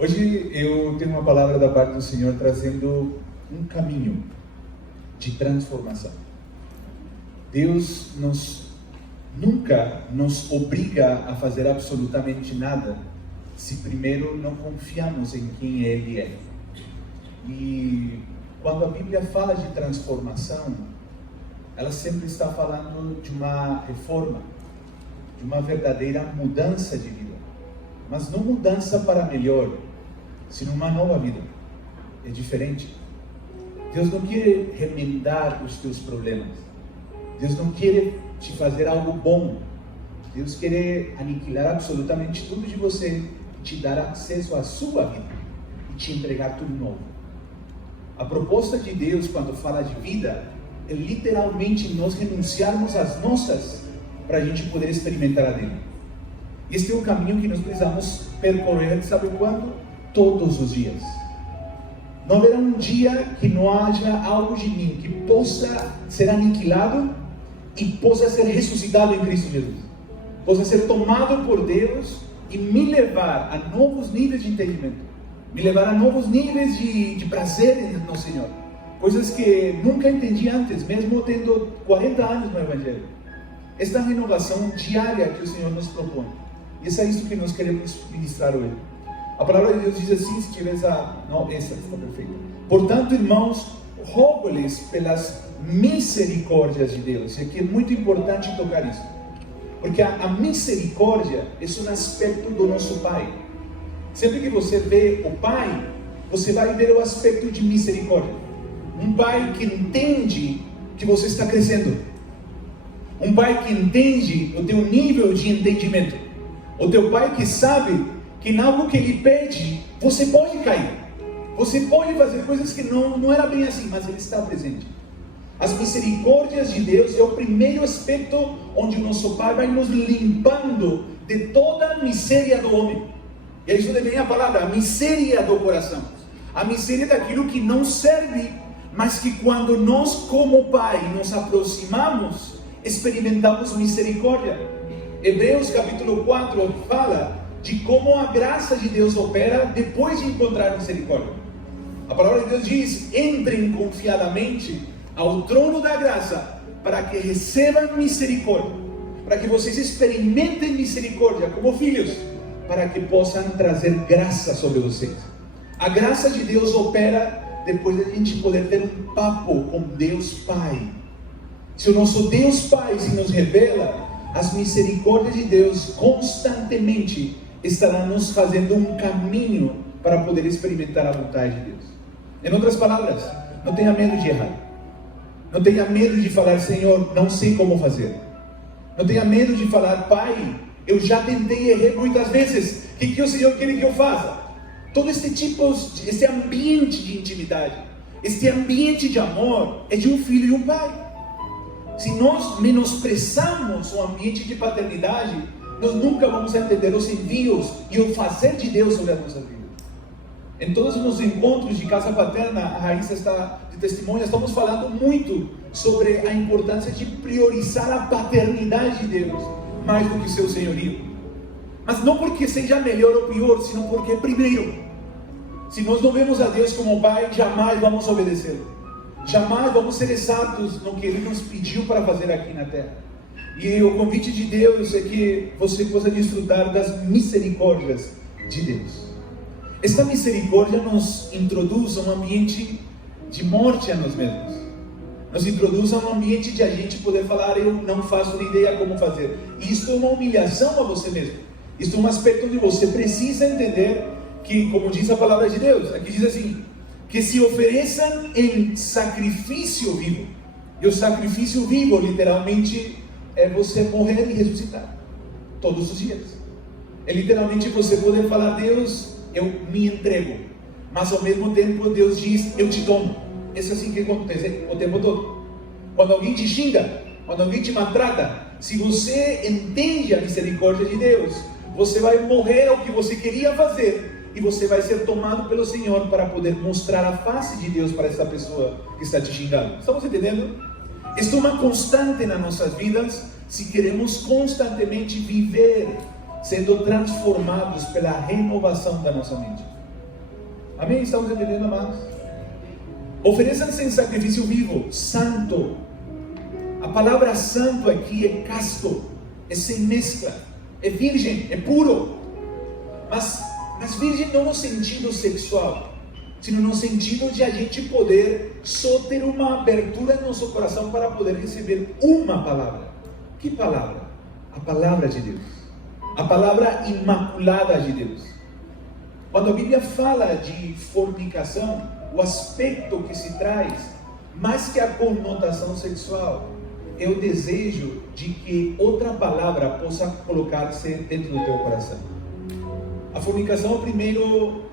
Hoje eu tenho uma palavra da parte do Senhor trazendo um caminho de transformação. Deus nunca nos obriga a fazer absolutamente nada se primeiro não confiamos em quem Ele é. E quando a Bíblia fala de transformação, ela sempre está falando de uma reforma, de uma verdadeira mudança de vida. Mas não mudança para melhor, sino uma nova vida. É diferente. Deus não quer remendar os teus problemas. Deus não quer te fazer algo bom. Deus quer aniquilar absolutamente tudo de você, te dar acesso à sua vida e te entregar tudo novo. A proposta de Deus quando fala de vida é literalmente nós renunciarmos às nossas para a gente poder experimentar a dele. Este é o caminho que nós precisamos percorrer, sabe quando? Todos os dias. Não haverá um dia que não haja algo de mim que possa ser aniquilado e possa ser ressuscitado em Cristo Jesus. Possa ser tomado por Deus e me levar a novos níveis de entendimento. Me levar a novos níveis de prazer no Senhor. Coisas que nunca entendi antes, mesmo tendo 40 anos no Evangelho. Esta renovação diária que o Senhor nos propõe. E é isso que nós queremos ministrar hoje. A palavra de Deus diz assim, se tiver essa... Não, essa está perfeita. Portanto, irmãos, rogo-lhes pelas misericórdias de Deus. E aqui é muito importante tocar isso. Porque a misericórdia é um aspecto do nosso Pai. Sempre que você vê o Pai, você vai ver o aspecto de misericórdia. Um Pai que entende que você está crescendo. Um Pai que entende o teu nível de entendimento. O teu Pai que sabe que em algo que Ele pede, você pode cair. Você pode fazer coisas que não era bem assim, mas Ele está presente. As misericórdias de Deus é o primeiro aspecto onde o nosso Pai vai nos limpando de toda a miséria do homem. E é isso que vem a palavra, a miséria do coração. A miséria daquilo que não serve, mas que quando nós como Pai nos aproximamos, experimentamos misericórdia. Hebreus capítulo 4 fala de como a graça de Deus opera depois de encontrar misericórdia. A palavra de Deus diz: entrem confiadamente ao trono da graça para que recebam misericórdia, para que vocês experimentem misericórdia como filhos, para que possam trazer graça sobre vocês. A graça de Deus opera depois de a gente poder ter um papo com Deus Pai. Se o nosso Deus Pai se nos revela, as misericórdias de Deus constantemente estarão nos fazendo um caminho para poder experimentar a vontade de Deus. Em outras palavras, não tenha medo de errar. Não tenha medo de falar: Senhor, não sei como fazer. Não tenha medo de falar: Pai, eu já tentei e errei muitas vezes. O que o Senhor quer que eu faça? Todo esse ambiente de intimidade, este ambiente de amor é de um filho e um pai. Se nós menosprezamos o ambiente de paternidade, nós nunca vamos entender os envios e o fazer de Deus sobre a nossa vida. Em todos os meus encontros de casa paterna, a Raíssa está de testemunha, estamos falando muito sobre a importância de priorizar a paternidade de Deus mais do que o seu senhorio. Mas não porque seja melhor ou pior, sino porque primeiro, se nós não vemos a Deus como Pai, jamais vamos obedecer. Jamais vamos ser exatos no que Ele nos pediu para fazer aqui na terra. E o convite de Deus é que você possa desfrutar das misericórdias de Deus. Esta misericórdia nos introduz a um ambiente de morte a nós mesmos. Nos introduz a um ambiente de a gente poder falar: eu não faço nem ideia como fazer. E isso é uma humilhação a você mesmo. Isso é um aspecto onde você precisa entender que, como diz a palavra de Deus, aqui diz assim: que se ofereçam em sacrifício vivo. E o sacrifício vivo, literalmente, é você morrer e ressuscitar todos os dias. É literalmente você poder falar: Deus, eu me entrego, mas ao mesmo tempo Deus diz: eu te tomo. É assim que acontece o tempo todo. Quando alguém te xinga, quando alguém te maltrata, se você entende a misericórdia de Deus, você vai morrer ao que você queria fazer e você vai ser tomado pelo Senhor para poder mostrar a face de Deus para essa pessoa que está te xingando. Estamos entendendo? Isso é uma constante nas nossas vidas, se queremos constantemente viver sendo transformados pela renovação da nossa mente. Amém? Estamos entendendo, amados? Ofereçam-se em sacrifício vivo, santo. A palavra santo aqui é casto, é sem mescla, é virgem, é puro. Mas virgem não no sentido sexual, sino no sentido de a gente poder só ter uma abertura no nosso coração para poder receber uma palavra. Que palavra? A palavra de Deus. A palavra imaculada de Deus. Quando a Bíblia fala de fornicação, o aspecto que se traz, mais que a conotação sexual, é o desejo de que outra palavra possa colocar-se dentro do teu coração. A fornicação é o primeiro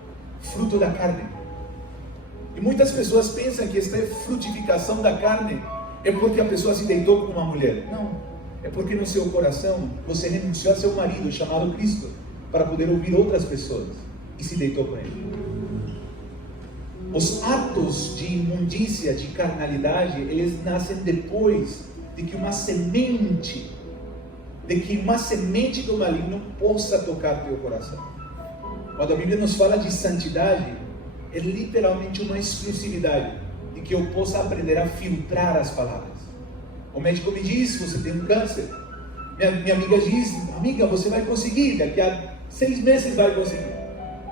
fruto da carne. E muitas pessoas pensam que esta frutificação da carne é porque a pessoa se deitou com uma mulher. Não, é porque no seu coração você renunciou a seu marido chamado Cristo para poder ouvir outras pessoas e se deitou com ele. Os atos de imundícia, de carnalidade, eles nascem depois de que uma semente do maligno possa tocar teu coração. Quando a Bíblia nos fala de santidade, é literalmente uma exclusividade de que eu possa aprender a filtrar as palavras. O médico me diz: você tem um câncer. Minha amiga diz: amiga, você vai conseguir, daqui a 6 meses vai conseguir.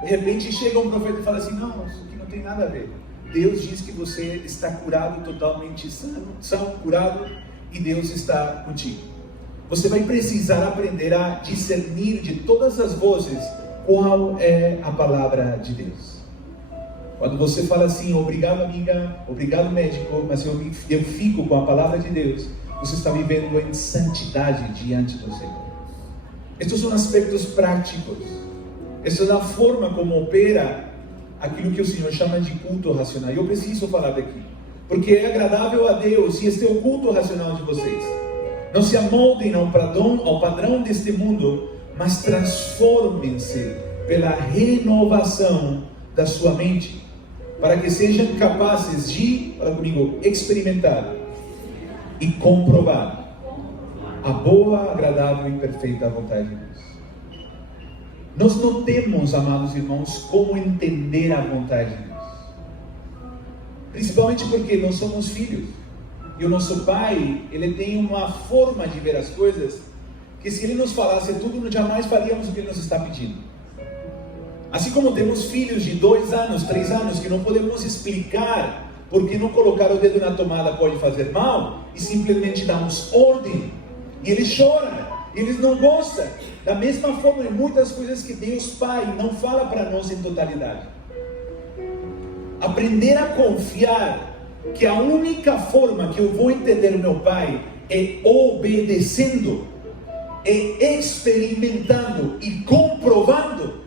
De repente chega um profeta e fala assim: não, isso aqui não tem nada a ver. Deus diz que você está curado, totalmente são curado, e Deus está contigo. Você vai precisar aprender a discernir de todas as vozes qual é a palavra de Deus. Quando você fala assim: obrigado amiga, obrigado médico, mas eu fico com a palavra de Deus, você está vivendo em santidade diante do Senhor. Estes são aspectos práticos. Essa é a forma como opera aquilo que o Senhor chama de culto racional. E eu preciso falar daqui, porque é agradável a Deus, e este é o culto racional de vocês. Não se amoldem ao padrão deste mundo, mas transformem-se pela renovação da sua mente, para que sejam capazes de, fala comigo, experimentar e comprovar a boa, agradável e perfeita vontade de Deus. Nós não temos, amados irmãos, como entender a vontade de Deus, principalmente porque nós somos filhos, e o nosso Pai, Ele tem uma forma de ver as coisas, que se Ele nos falasse tudo, nós jamais faríamos o que Ele nos está pedindo. Assim como temos filhos de 2 anos, 3 anos, que não podemos explicar porque não colocar o dedo na tomada pode fazer mal, e simplesmente damos ordem, e eles choram, eles não gostam. Da mesma forma, em muitas coisas que Deus Pai não fala para nós em totalidade. Aprender a confiar que a única forma que eu vou entender o meu Pai é obedecendo, é experimentando e comprovando.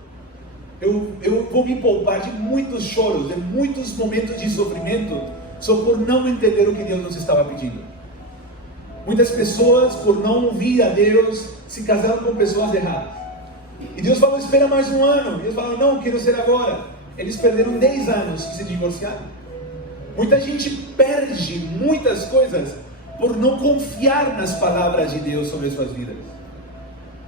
Eu vou me poupar de muitos choros, de muitos momentos de sofrimento, só por não entender o que Deus nos estava pedindo. Muitas pessoas, por não ouvir a Deus, se casaram com pessoas erradas. E Deus falou: espera mais 1 ano. E eles falaram: não, quero ser agora. Eles perderam 10 anos e se divorciaram. Muita gente perde muitas coisas por não confiar nas palavras de Deus sobre as suas vidas.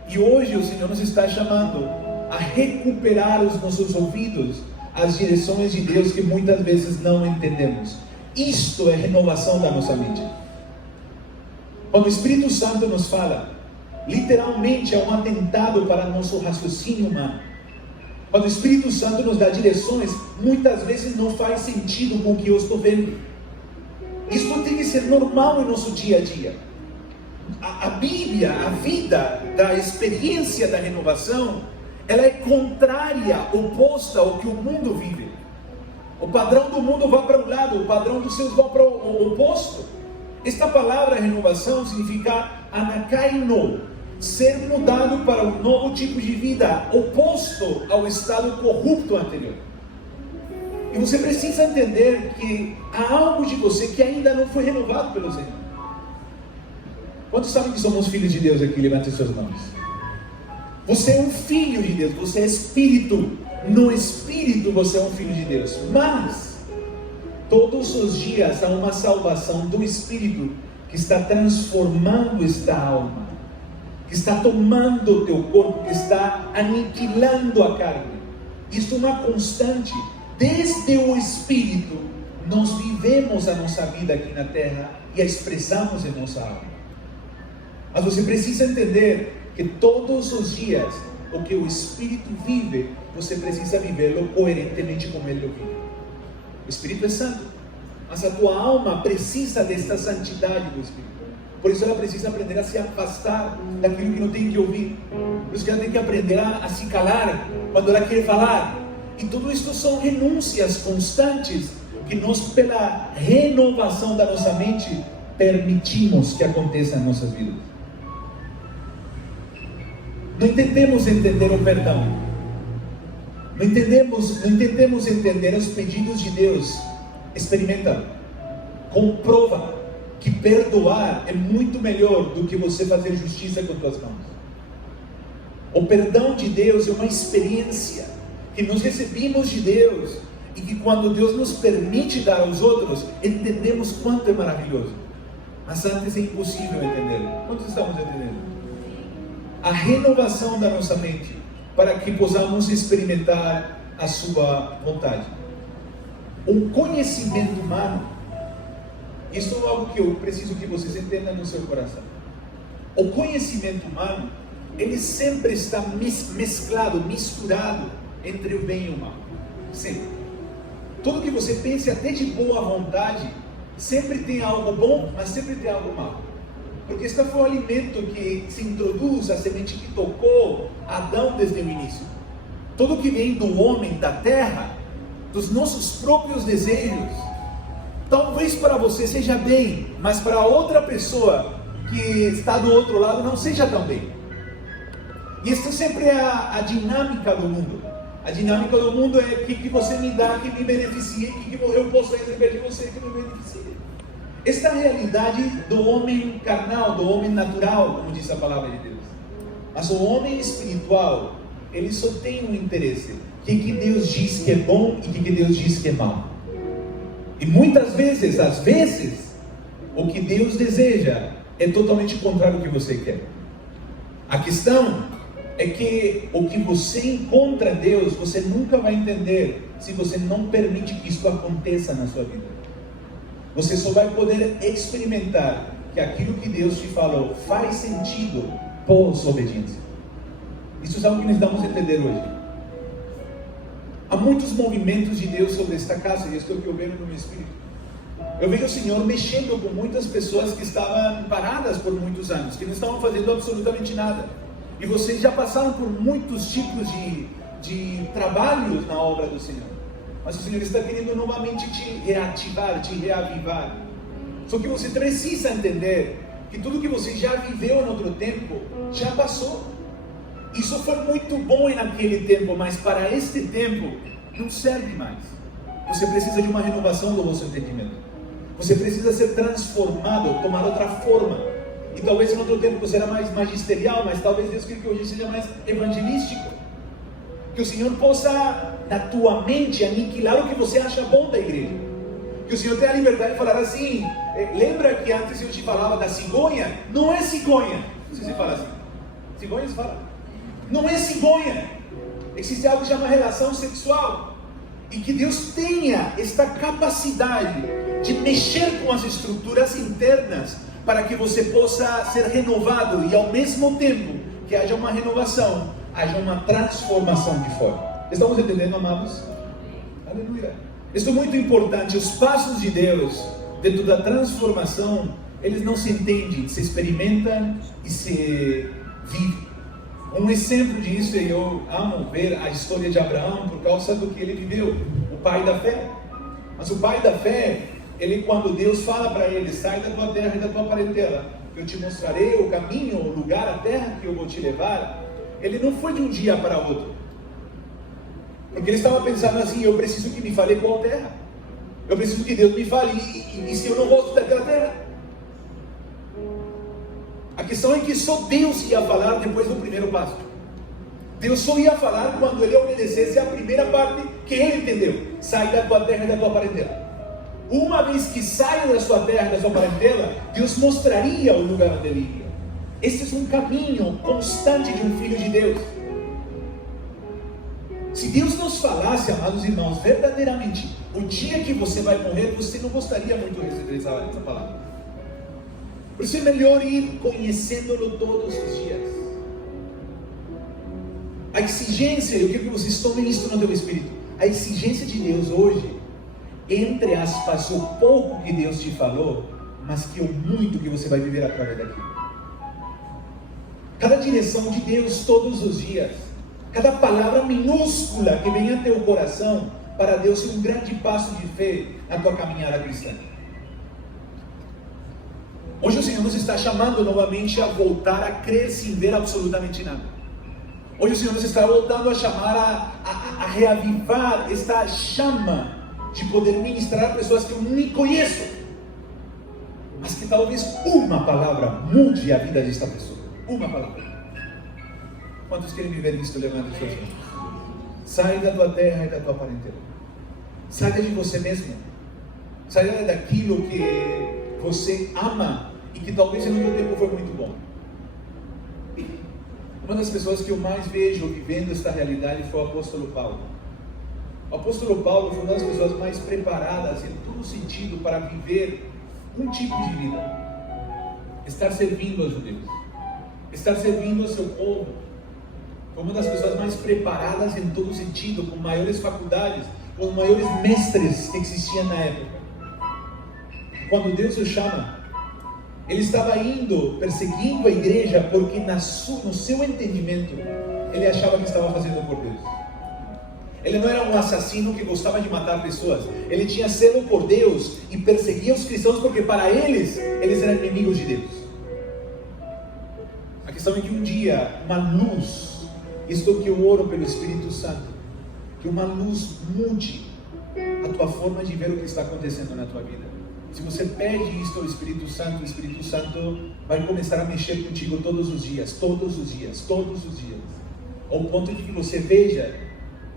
E hoje o Senhor nos está chamando a recuperar os nossos ouvidos às direções de Deus que muitas vezes não entendemos. Isto é renovação da nossa mente. Quando o Espírito Santo nos fala, literalmente é um atentado para nosso raciocínio humano. Quando o Espírito Santo nos dá direções, muitas vezes não faz sentido com o que eu estou vendo. Isso tem que ser normal no nosso dia a dia. A Bíblia, a vida da experiência da renovação, ela é contrária, oposta ao que o mundo vive. O padrão do mundo vai para um lado, o padrão dos seus vai para o oposto. Esta palavra renovação significa anakaino, ser mudado para um novo tipo de vida, oposto ao estado corrupto anterior. E você precisa entender que há algo de você que ainda não foi renovado pelo Senhor. Quantos sabem que somos filhos de Deus aqui? Levante suas mãos. Você é um filho de Deus, você é espírito. No espírito você é um filho de Deus. Mas todos os dias há uma salvação do espírito que está transformando esta alma, que está tomando o teu corpo, que está aniquilando a carne. Isso é uma constante, desde o Espírito, nós vivemos a nossa vida aqui na terra e a expressamos em nossa alma. Mas você precisa entender que todos os dias, o que o Espírito vive, você precisa vivê-lo coerentemente como Ele o vive. O Espírito é santo, mas a tua alma precisa desta santidade do Espírito. Por isso ela precisa aprender a se afastar daquilo que não tem que ouvir. Por isso que ela tem que aprender a se calar quando ela quer falar. E tudo isso são renúncias constantes que nós, pela renovação da nossa mente, permitimos que aconteça em nossas vidas. Não entendemos entender o perdão. Não entendemos entender os pedidos de Deus. Experimenta, comprova que perdoar é muito melhor do que você fazer justiça com suas mãos. O perdão de Deus é uma experiência que nós recebemos de Deus e que quando Deus nos permite dar aos outros, entendemos quanto é maravilhoso. Mas antes é impossível entender. Quantos estamos entendendo? A renovação da nossa mente para que possamos experimentar a sua vontade. O conhecimento humano, isso é algo que eu preciso que vocês entendam no seu coração. O conhecimento humano, ele sempre está mesclado, misturado entre o bem e o mal. Sempre. Tudo que você pense, até de boa vontade, sempre tem algo bom, mas sempre tem algo mal. Porque este foi o alimento que se introduz, a semente que tocou Adão desde o início. Tudo que vem do homem, da terra, dos nossos próprios desejos, talvez para você seja bem, mas para outra pessoa que está do outro lado não seja tão bem. E essa sempre é a dinâmica do mundo. A dinâmica do mundo é o que você me dá, que me beneficia, o que eu posso receber de você que me beneficia. Esta é a realidade do homem carnal, do homem natural, como diz a palavra de Deus. Mas o homem espiritual, ele só tem um interesse: o que Deus diz que é bom e o que Deus diz que é mal. E muitas vezes, às vezes, o que Deus deseja é totalmente contrário ao que você quer. A questão é que o que você encontra em Deus, você nunca vai entender se você não permite que isso aconteça na sua vida. Você só vai poder experimentar que aquilo que Deus te falou faz sentido pós-obediência. Isso é algo que nós damos a entender hoje. Há muitos movimentos de Deus sobre esta casa, e isso é o que eu vejo no meu espírito. Eu vejo o Senhor mexendo com muitas pessoas que estavam paradas por muitos anos, que não estavam fazendo absolutamente nada. E vocês já passaram por muitos tipos de trabalhos na obra do Senhor. Mas o Senhor está querendo novamente te reativar, te reavivar. Só que você precisa entender que tudo que você já viveu em outro tempo, já passou. Isso foi muito bom naquele tempo, mas para este tempo, não serve mais. Você precisa de uma renovação do vosso entendimento. Você precisa ser transformado, tomar outra forma. E talvez em outro tempo você era mais magisterial, mas talvez Deus queira que hoje seja mais evangelístico. Que o Senhor possa, na tua mente, aniquilar o que você acha bom da igreja. Que o Senhor tenha a liberdade de falar assim: lembra que antes eu te falava da cigonha? Não é cigonha. Não sei se fala assim. Cigonha se fala. Não é cigonha. Existe algo que chama relação sexual. E que Deus tenha esta capacidade de mexer com as estruturas internas para que você possa ser renovado e ao mesmo tempo que haja uma renovação, haja uma transformação de fora. Estamos entendendo, amados? Aleluia. Isso é muito importante. Os passos de Deus dentro da transformação, eles não se entendem, se experimentam e se vivem. Um exemplo disso, e eu amo ver a história de Abraão por causa do que ele viveu, o pai da fé. Mas o pai da fé, ele, quando Deus fala para ele: sai da tua terra e da tua parentela, eu te mostrarei o caminho, o lugar, a terra que eu vou te levar. Ele não foi de um dia para outro, porque ele estava pensando assim: eu preciso que me fale qual terra, eu preciso que Deus me fale, e se eu não gosto daquela terra? A questão é que só Deus ia falar depois do primeiro passo. Deus só ia falar quando ele obedecesse a primeira parte que ele entendeu: sai da tua terra e da tua parentela. Uma vez que saia da sua terra e da sua parentela, Deus mostraria o lugar onde ele iria. Esse é um caminho constante de um filho de Deus. Se Deus nos falasse, amados irmãos, verdadeiramente, o dia que você vai morrer, você não gostaria muito de receber essa palavra. Por isso é melhor ir conhecendo-lo todos os dias. A exigência, eu quero que vocês tomem isso no teu espírito. A exigência de Deus hoje, entre aspas, o pouco que Deus te falou, mas que o muito que você vai viver através daquilo. Cada direção de Deus todos os dias, cada palavra minúscula que vem a teu coração, para Deus ser um grande passo de fé na tua caminhada cristã. Hoje o Senhor nos está chamando novamente a voltar a crer sem ver absolutamente nada. Hoje o Senhor nos está voltando a chamar a reavivar esta chama de poder ministrar a pessoas que eu nem conheço, mas que talvez uma palavra mude a vida desta pessoa. Uma palavra. Quantos querem viver nisto? Levante os seus mãos. Sai da tua terra e da tua parentela. Saia de você mesmo. Saia daquilo que você ama e que talvez em outro tempo foi muito bom. Uma das pessoas que eu mais vejo vivendo esta realidade foi o apóstolo Paulo. O apóstolo Paulo foi uma das pessoas mais preparadas em todo sentido para viver um tipo de vida. Estar servindo aos judeus. Estar servindo ao seu povo. Foi uma das pessoas mais preparadas em todo sentido, com maiores faculdades, com os maiores mestres que existiam na época. Quando Deus o chama, ele estava indo, perseguindo a igreja, porque no seu entendimento, ele achava que estava fazendo por Deus. Ele não era um assassino que gostava de matar pessoas. Ele tinha selo por Deus e perseguia os cristãos, porque para eles eram inimigos de Deus. A questão é que um dia, uma luz, isto que eu oro pelo Espírito Santo, que uma luz mude a tua forma de ver o que está acontecendo na tua vida. Se você pede isso ao Espírito Santo, o Espírito Santo vai começar a mexer contigo todos os dias, todos os dias, todos os dias, ao ponto de que você veja,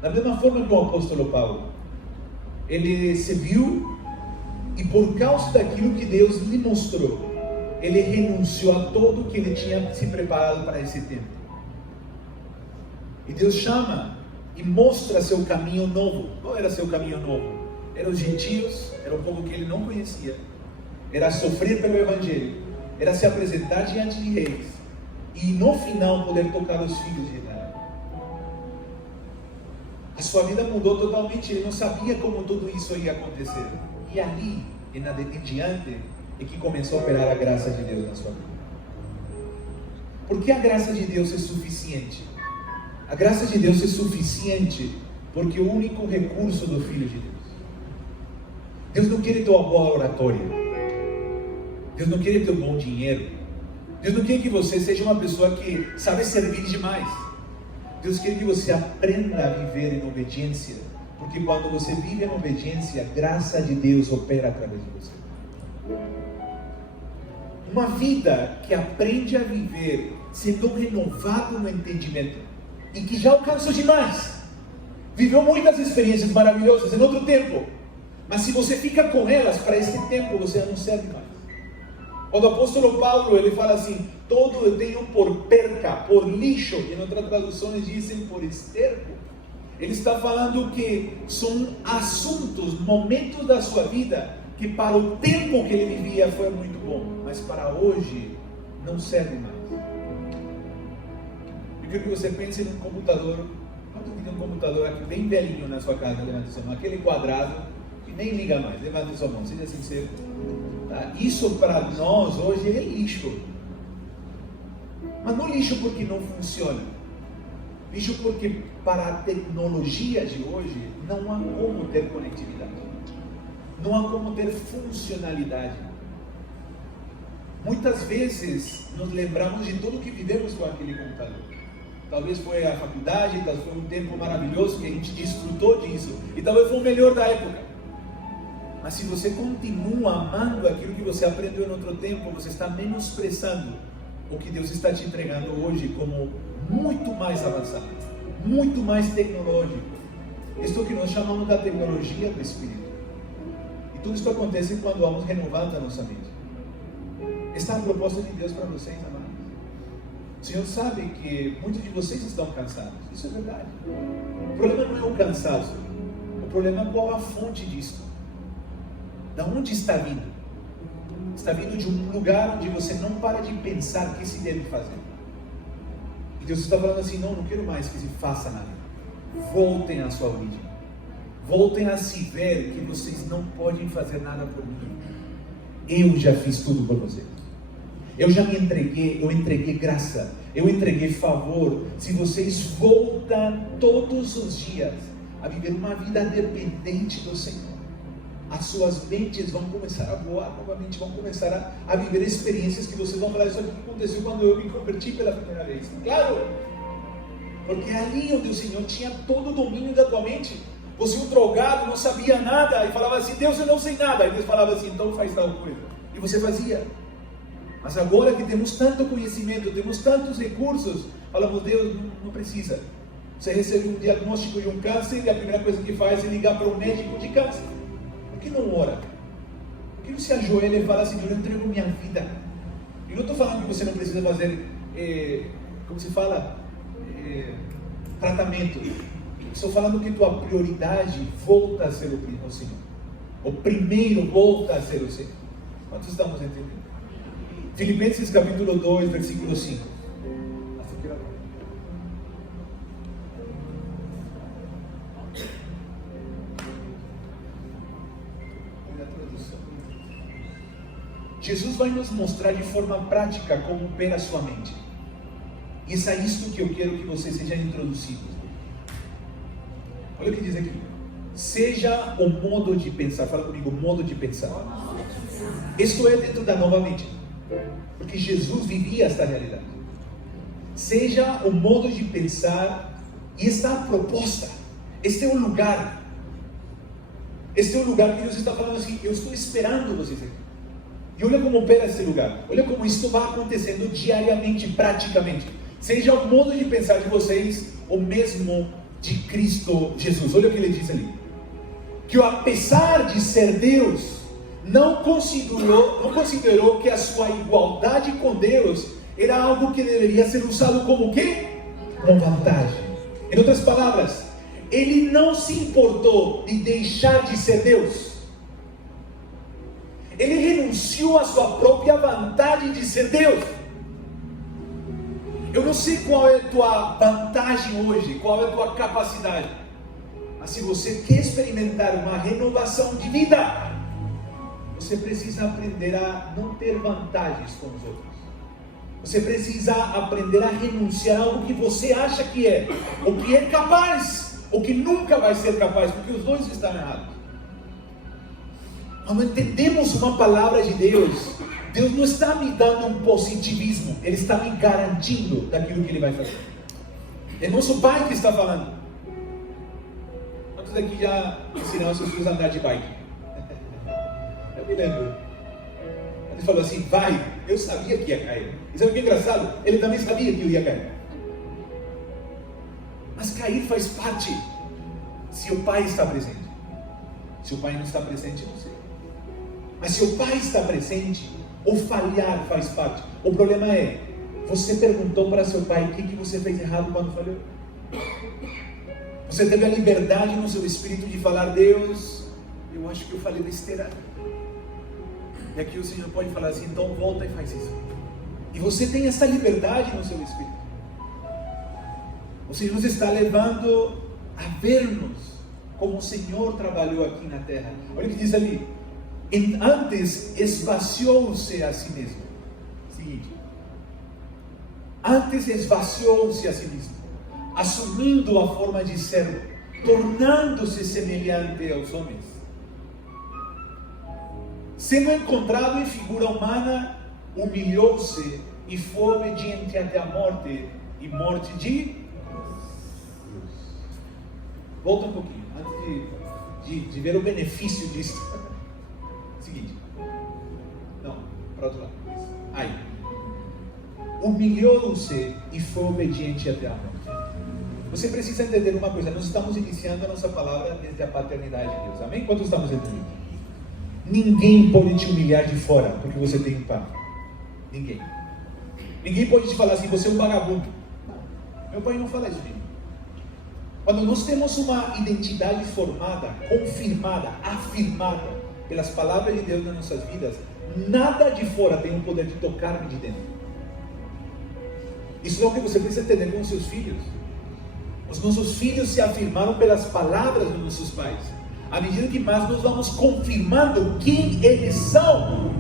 da mesma forma que o apóstolo Paulo, ele se viu e por causa daquilo que Deus lhe mostrou, ele renunciou a tudo que ele tinha se preparado para esse tempo. E Deus chama e mostra seu caminho novo. Qual era seu caminho novo? Eram os gentios, era o povo que ele não conhecia, era sofrer pelo Evangelho, era se apresentar diante de reis, e no final poder tocar os filhos de Israel. A sua vida mudou totalmente, ele não sabia como tudo isso ia acontecer, e ali, em diante, é que começou a operar a graça de Deus na sua vida. Porque a graça de Deus é suficiente. A graça de Deus é suficiente, porque o único recurso do Filho de Deus. Deus não quer tua boa oratória. Deus não quer teu bom dinheiro. Deus não quer que você seja uma pessoa que sabe servir demais. Deus quer que você aprenda a viver em obediência. Porque quando você vive em obediência, a graça de Deus opera através de você. Uma vida que aprende a viver sendo renovado no entendimento e que já alcançou demais. Viveu muitas experiências maravilhosas em outro tempo. Mas se você fica com elas para esse tempo, você não serve mais. Quando o apóstolo Paulo, ele fala assim, todo eu tenho por perca, por lixo, e em outras traduções dizem por esterco. Ele está falando que são assuntos, momentos da sua vida, que para o tempo que ele vivia foi muito bom, mas para hoje não serve mais. Eu quero que você pense num computador. Quanto que tem um computador aqui bem velhinho na sua casa, levante sua mão, aquele quadrado, nem liga mais, levante sua mão, seja sincero. Tá? Isso para nós hoje é lixo. Mas não lixo porque não funciona. Lixo porque para a tecnologia de hoje não há como ter conectividade. Não há como ter funcionalidade. Muitas vezes nos lembramos de tudo que vivemos com aquele computador. Talvez foi a faculdade, talvez foi um tempo maravilhoso que a gente desfrutou disso. E talvez foi o melhor da época. Mas se você continua amando aquilo que você aprendeu em outro tempo, você está menosprezando o que Deus está te entregando hoje como muito mais avançado, muito mais tecnológico. Isto que nós chamamos da tecnologia do Espírito. E tudo isso acontece quando vamos renovando a nossa mente. Esta é a proposta de Deus para vocês, amados. O Senhor sabe que muitos de vocês estão cansados. Isso é verdade. O problema o cansaço. O problema é qual a fonte disso. Da onde está vindo? Está vindo de um lugar onde você não para de pensar o que se deve fazer. E Deus está falando assim: não quero mais que se faça nada. Voltem à sua origem. Voltem a se ver que vocês não podem fazer nada por mim. Eu já fiz tudo por vocês. Eu já me entreguei, eu entreguei graça, eu entreguei favor. Se vocês voltam todos os dias a viver uma vida dependente do Senhor, as suas mentes vão começar a voar novamente, vão começar a viver experiências que vocês vão falar: isso aqui aconteceu quando eu me converti pela primeira vez. Claro, porque é ali onde o Senhor tinha todo o domínio da tua mente. Você, um drogado, não sabia nada e falava assim: Deus, eu não sei nada. E Deus falava assim: então faz tal coisa. E você fazia. Mas agora que temos tanto conhecimento, temos tantos recursos, falamos: Deus, não precisa. Você recebe um diagnóstico de um câncer e a primeira coisa que faz é ligar para um médico de câncer. Por que não ora? Por que não se ajoelha e fala: Senhor, eu entrego minha vida? Eu não estou falando que você não precisa fazer, como se fala, tratamento. Estou falando que tua prioridade volta a ser o Senhor. O primeiro volta a ser o Senhor. Quantos estamos entendendo? Filipenses capítulo 2, versículo 5. Jesus vai nos mostrar de forma prática como opera a sua mente. Isso é isto que eu quero que vocês sejam introduzidos. Olha o que diz aqui: seja o modo de pensar. Fala comigo: modo de pensar. Isto é dentro da nova mente, porque Jesus vivia esta realidade. Seja o modo de pensar, e esta proposta, este é o lugar. Este é o lugar que Deus está falando assim: eu estou esperando vocês aqui. E olha como opera esse lugar. Olha como isso vai acontecendo diariamente, praticamente. Seja o modo de pensar de vocês o mesmo de Cristo Jesus. Olha o que ele diz ali: que apesar de ser Deus, não considerou que a sua igualdade com Deus era algo que deveria ser usado como o quê? Como vantagem. Em outras palavras, ele não se importou de deixar de ser Deus. Ele renunciou à sua própria vontade de ser Deus. Eu não sei qual é a tua vantagem hoje, qual é a tua capacidade, mas se você quer experimentar uma renovação de vida, você precisa aprender a não ter vantagens com os outros. Você precisa aprender a renunciar a algo que você acha que é, ou que é capaz, ou que nunca vai ser capaz, porque os dois estão errados. Quando entendemos uma palavra de Deus, Deus não está me dando um positivismo, Ele está me garantindo daquilo que Ele vai fazer. É nosso Pai que está falando. Quantos daqui já ensinaram seus filhos a andar de bike? Eu me lembro. Ele falou assim: vai. Eu sabia que ia cair. E sabe o que é engraçado? Ele também sabia que eu ia cair. Mas cair faz parte, se o Pai está presente. Se o Pai não está presente, não sei. Mas se o Pai está presente, o falhar faz parte. O problema é: você perguntou para seu pai o que você fez errado quando falhou? Você teve a liberdade no seu espírito de falar: Deus, eu acho que eu falei besteira. E aqui o Senhor pode falar assim: então volta e faz isso. E você tem essa liberdade no seu espírito. O Senhor nos está levando a vermos como o Senhor trabalhou aqui na terra. Olha o que diz ali: antes esvaziou-se a si mesmo. Seguinte: antes esvaziou-se a si mesmo, assumindo a forma de servo, tornando-se semelhante aos homens. Sendo encontrado em figura humana, humilhou-se e foi obediente até a morte, e morte de cruz. Volta um pouquinho, antes de ver o benefício disso. Seguinte. Não, para outro lado. Aí. Humilhou-se e foi obediente até a morte. Você precisa entender uma coisa: nós estamos iniciando a nossa palavra desde a paternidade de Deus. Amém? Quantos estamos entendendo? Ninguém pode te humilhar de fora porque você tem um pai. Ninguém. Ninguém pode te falar assim: você é um vagabundo. Não. Meu pai não fala isso de mim. Quando nós temos uma identidade formada, confirmada, afirmada pelas palavras de Deus nas nossas vidas, nada de fora tem o poder de tocar-me de dentro. Isso é o que você precisa entender com os seus filhos. Os nossos filhos se afirmaram pelas palavras dos nossos pais. À medida que mais nós vamos confirmando quem eles são,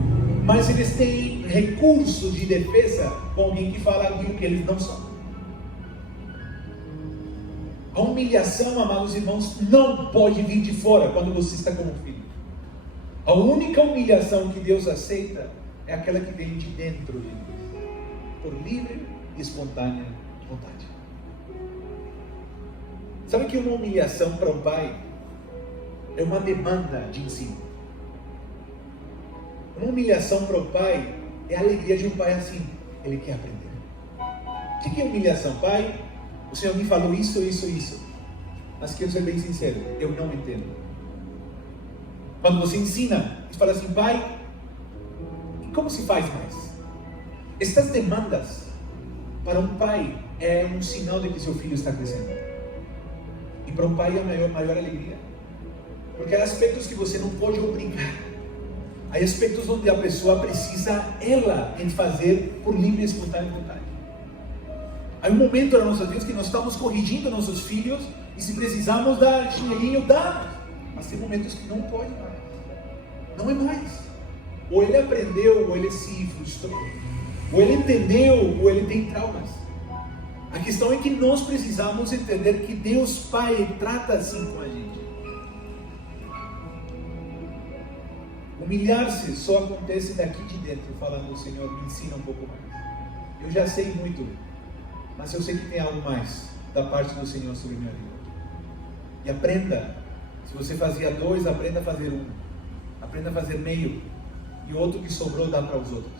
mas eles têm recursos de defesa com alguém que fala aquilo que eles não são. A humilhação, amados irmãos, não pode vir de fora quando você está como filho. A única humilhação que Deus aceita é aquela que vem de dentro de nós, por livre e espontânea vontade. Sabe que uma humilhação para um pai é uma demanda de ensino. Uma humilhação para o pai é a alegria de um pai assim, ele quer aprender. O que é humilhação? Pai, o Senhor me falou isso, mas quero ser bem sincero, eu não entendo. Quando você ensina, você fala assim, pai, como se faz mais? Estas demandas para um pai é um sinal de que seu filho está crescendo. E para um pai é a maior alegria. Porque há aspectos que você não pode obrigar. Há aspectos onde a pessoa precisa, ela, em fazer por livre e espontânea vontade. Há um momento nas nossas vidas que nós estamos corrigindo nossos filhos e se precisamos dar chinelinho, dá. Mas tem momentos que não pode mais. Não é mais. Ou ele aprendeu, ou ele se frustrou. Ou ele entendeu, ou ele tem traumas. A questão é que nós precisamos entender que Deus Pai trata assim com a gente. Humilhar-se só acontece daqui de dentro, falando, Senhor, me ensina um pouco mais. Eu já sei muito, mas eu sei que tem algo mais da parte do Senhor sobre a minha vida. E aprenda. Se você fazia 2, aprenda a fazer 1. Aprenda a fazer meio. E o outro que sobrou dá para os outros.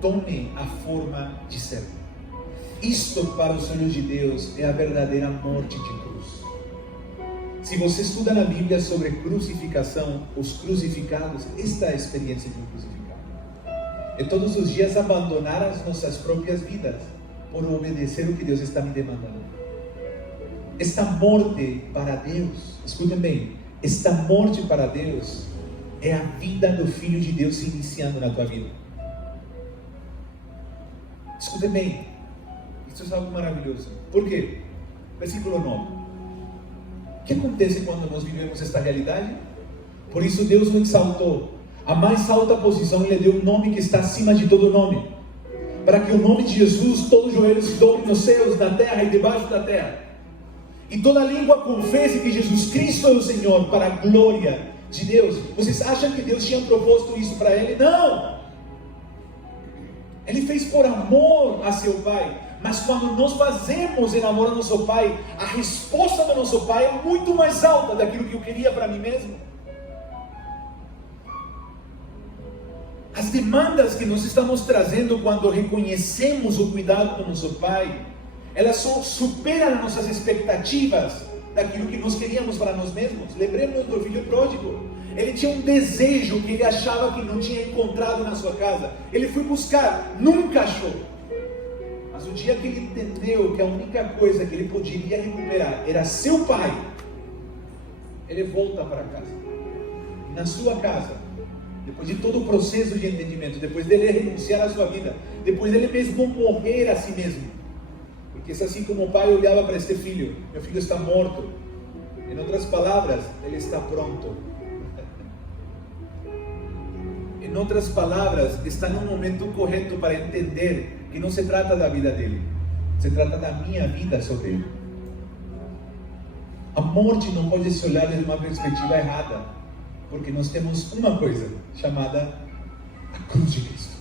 Tome a forma de servo. Isto para os filhos de Deus é a verdadeira morte de cruz. Se você estuda na Bíblia sobre crucificação, os crucificados, esta é a experiência de um crucificado. É todos os dias abandonar as nossas próprias vidas por obedecer o que Deus está me demandando. Esta morte para Deus, escutem bem, esta morte para Deus é a vida do Filho de Deus se iniciando na tua vida. Escutem bem, isso é algo maravilhoso. Por quê? Versículo 9. O que acontece quando nós vivemos esta realidade? Por isso Deus o exaltou. A mais alta posição Ele deu um nome que está acima de todo nome. Para que o nome de Jesus, todo joelho se dobre nos céus, na terra e debaixo da terra. E toda língua confesse que Jesus Cristo é o Senhor, para a glória de Deus. Vocês acham que Deus tinha proposto isso para Ele? Não! Ele fez por amor a seu Pai. Mas quando nós fazemos em amor ao nosso Pai, a resposta do nosso Pai é muito mais alta daquilo que eu queria para mim mesmo. As demandas que nós estamos trazendo quando reconhecemos o cuidado do nosso Pai, elas só superam as nossas expectativas daquilo que nós queríamos para nós mesmos. Lembremos do filho pródigo. Ele tinha um desejo que ele achava que não tinha encontrado na sua casa. Ele foi buscar, nunca achou. Mas o dia que ele entendeu que a única coisa que ele poderia recuperar era seu pai, ele volta para casa. E na sua casa, depois de todo o processo de entendimento, depois dele renunciar à sua vida, depois dele mesmo morrer a si mesmo, porque se assim como o pai olhava para este filho, meu filho está morto, em outras palavras, ele está pronto. Em outras palavras, está no momento correto para entender que não se trata da vida dele, se trata da minha vida sobre ele. A morte não pode se olhar de uma perspectiva errada, porque nós temos uma coisa chamada a cruz de Cristo.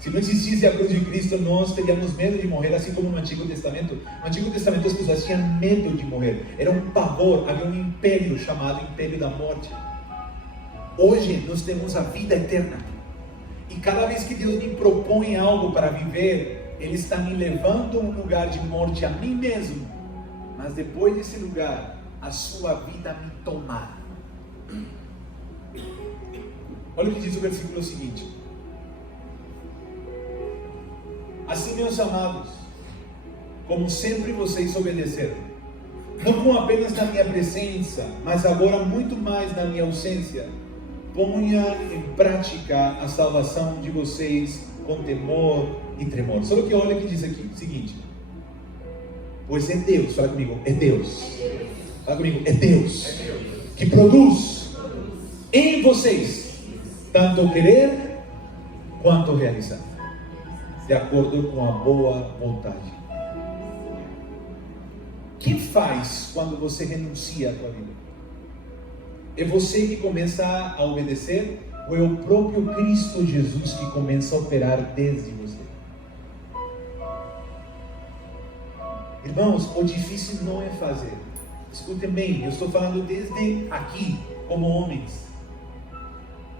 Se não existisse a cruz de Cristo, nós teríamos medo de morrer, assim como no Antigo Testamento. No Antigo Testamento as pessoas tinham medo de morrer, era um pavor, havia um império chamado Império da Morte. Hoje nós temos a vida eterna. E cada vez que Deus me propõe algo para viver, Ele está me levando a um lugar de morte a mim mesmo. Mas depois desse lugar, a sua vida me tomará. Olha o que diz o versículo seguinte. Assim, meus amados, como sempre vocês obedeceram, não com apenas na minha presença, mas agora muito mais na minha ausência. Ponha em prática a salvação de vocês com temor e tremor. Só que olha o que diz aqui, seguinte: pois é Deus, fala comigo, é Deus. Fala comigo, é Deus que produz em vocês tanto querer quanto realizar, de acordo com a boa vontade. Quem faz quando você renuncia à tua vida? É você que começa a obedecer, ou é o próprio Cristo Jesus que começa a operar desde você? Irmãos, o difícil não é fazer. Escutem bem, eu estou falando desde aqui, como homens.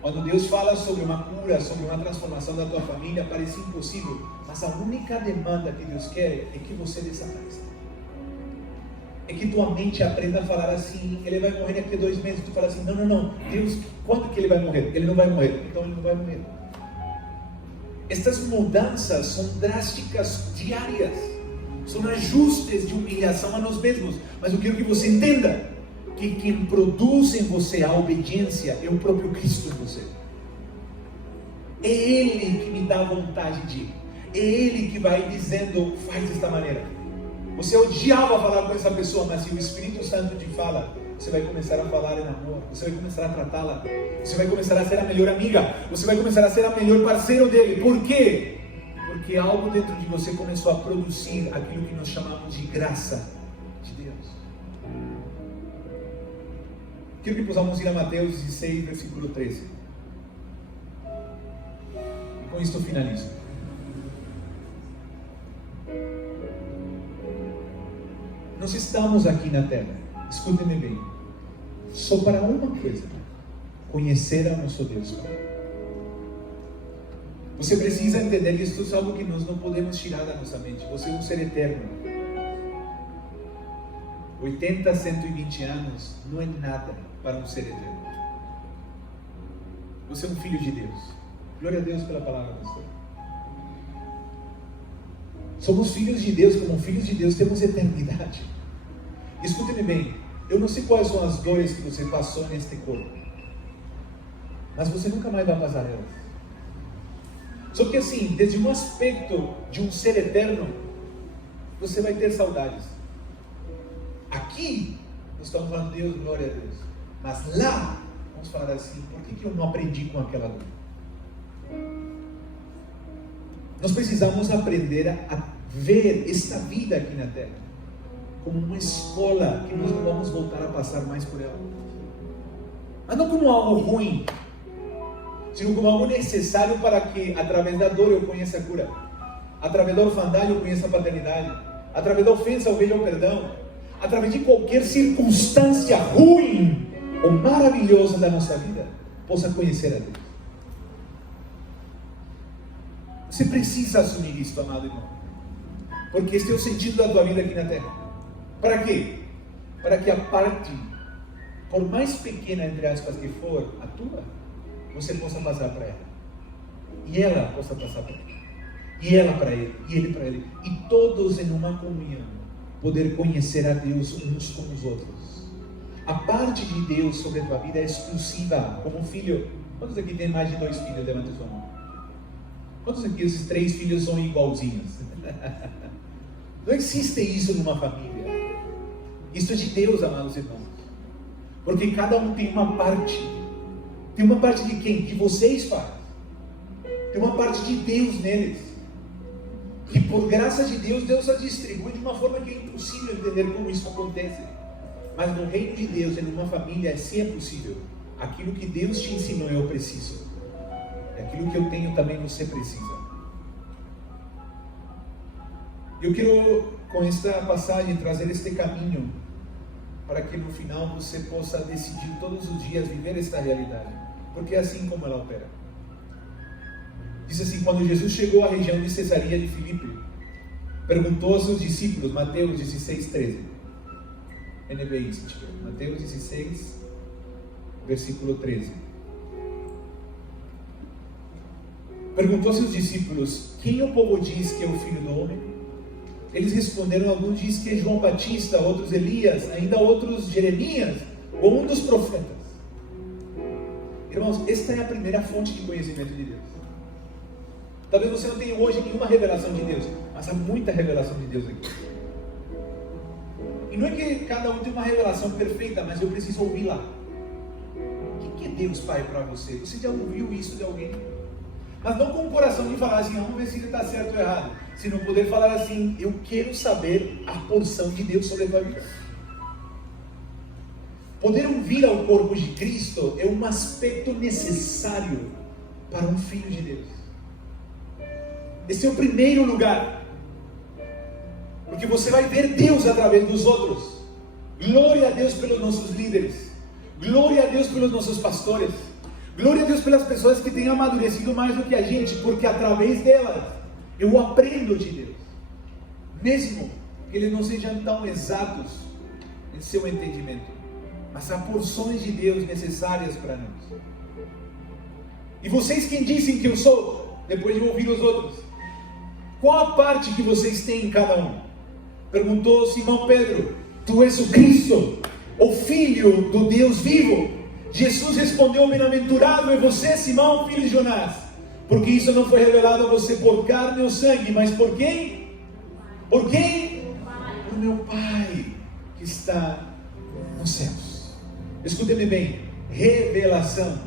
Quando Deus fala sobre uma cura, sobre uma transformação da tua família, parece impossível, mas a única demanda que Deus quer é que você desapareça. É que tua mente aprenda a falar assim: ele vai morrer daqui a 2 meses. Tu fala assim: não, Deus, quando que ele vai morrer? Ele não vai morrer, então ele não vai morrer. Estas mudanças são drásticas, diárias, são ajustes de humilhação a nós mesmos. Mas eu quero que você entenda que quem produz em você a obediência é o próprio Cristo em você. É Ele que me dá vontade de ir, é Ele que vai dizendo: faz desta maneira. Você odiava falar com essa pessoa, mas se o Espírito Santo te fala, você vai começar a falar em amor, você vai começar a tratá-la, você vai começar a ser a melhor amiga, você vai começar a ser a melhor parceiro dele. Por quê? Porque algo dentro de você começou a produzir aquilo que nós chamamos de graça de Deus. Quero que possamos ir a Mateus 16, versículo 13. E com isso eu finalizo. Nós estamos aqui na terra, escutem-me bem, só para uma coisa: conhecer a nosso Deus Pai. Você precisa entender que isso é algo que nós não podemos tirar da nossa mente. Você é um ser eterno. 80, 120 anos não é nada para um ser eterno. Você é um filho de Deus. Glória a Deus pela palavra, pastor. Somos filhos de Deus. Como filhos de Deus temos eternidade. Escute-me bem, eu não sei quais são as dores que você passou neste corpo, mas você nunca mais vai passar elas. Só que assim, desde um aspecto de um ser eterno, você vai ter saudades. Aqui nós estamos falando de Deus, glória a Deus, mas lá vamos falar assim: por que eu não aprendi com aquela dor? Nós precisamos aprender a ver esta vida aqui na terra como uma escola que nós não vamos voltar a passar mais por ela, mas não como algo ruim, sino como algo necessário para que através da dor eu conheça a cura, através da orfandade eu conheça a paternidade, através da ofensa eu veja o perdão, através de qualquer circunstância ruim ou maravilhosa da nossa vida, possa conhecer a Deus. Você precisa assumir isso, amado irmão, porque este é o sentido da tua vida aqui na terra. Para quê? Para que a parte, por mais pequena, entre aspas, que for a tua, você possa passar para ela, e ela possa passar para ele, e ela para ele, e ele para ele, e todos em uma comunhão poder conhecer a Deus uns com os outros. A parte de Deus sobre a tua vida é exclusiva. Como filho, quantos aqui tem mais de 2 filhos? Levanta sua mão. Quantos aqui esses 3 filhos são igualzinhos? Não existe isso numa família. Isso é de Deus, amados irmãos. Porque cada um tem uma parte. Tem uma parte de quem? Que vocês fazem. Tem uma parte de Deus neles. E por graça de Deus, Deus a distribui de uma forma que é impossível entender como isso acontece. Mas no reino de Deus, em uma família, sim é possível. Aquilo que Deus te ensinou, eu preciso. E aquilo que eu tenho também você precisa. Eu quero, com esta passagem, trazer este caminho para que no final você possa decidir todos os dias viver esta realidade, porque é assim como ela opera. Diz assim: quando Jesus chegou à região de Cesaria de Filipe, perguntou aos seus discípulos, Mateus 16, 13, NVI, se tiver, Mateus 16, versículo 13, perguntou aos seus discípulos: quem o povo diz que é o Filho do Homem? Eles responderam, alguns dizem que é João Batista, outros Elias, ainda outros Jeremias, ou um dos profetas. Irmãos, esta é a primeira fonte de conhecimento de Deus. Talvez você não tenha hoje nenhuma revelação de Deus, mas há muita revelação de Deus aqui. E não é que cada um tem uma revelação perfeita, mas eu preciso ouvir lá. O que é Deus Pai para você? Você já ouviu isso de alguém? Mas não com o coração de falar assim, vamos ver se ele está certo ou errado. Se não poder falar assim, eu quero saber a porção de Deus sobre a tua vida. Poder ouvir ao corpo de Cristo é um aspecto necessário para um filho de Deus. Esse é o primeiro lugar. Porque você vai ver Deus através dos outros. Glória a Deus pelos nossos líderes. Glória a Deus pelos nossos pastores. Glória a Deus pelas pessoas que têm amadurecido mais do que a gente, porque através delas eu aprendo de Deus. Mesmo que eles não sejam tão exatos em seu entendimento. Mas há porções de Deus necessárias para nós. E vocês quem dizem que eu sou? Depois de ouvir os outros. Qual a parte que vocês têm em cada um? Perguntou Simão Pedro. Tu és o Cristo, o Filho do Deus vivo. Jesus respondeu, bem-aventurado é você, Simão, filho de Jonás, porque isso não foi revelado a você por carne ou sangue, mas por quem? Por quem? Por meu Pai que está nos céus. Escute-me bem, revelação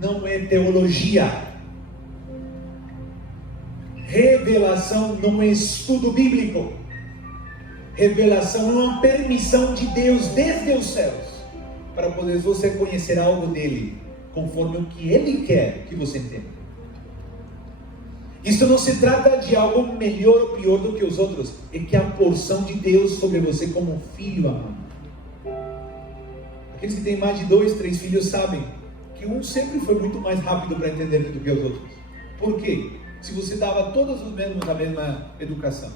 não é teologia. Revelação não é estudo bíblico. Revelação é uma permissão de Deus desde os céus, para poder você conhecer algo dele, conforme o que ele quer que você entenda. Isso não se trata de algo melhor ou pior do que os outros, é que a porção de Deus sobre você como filho amado. Aqueles que têm mais de 2, 3 filhos sabem que um sempre foi muito mais rápido para entender do que os outros. Por quê? Se você dava todos os mesmos a mesma educação.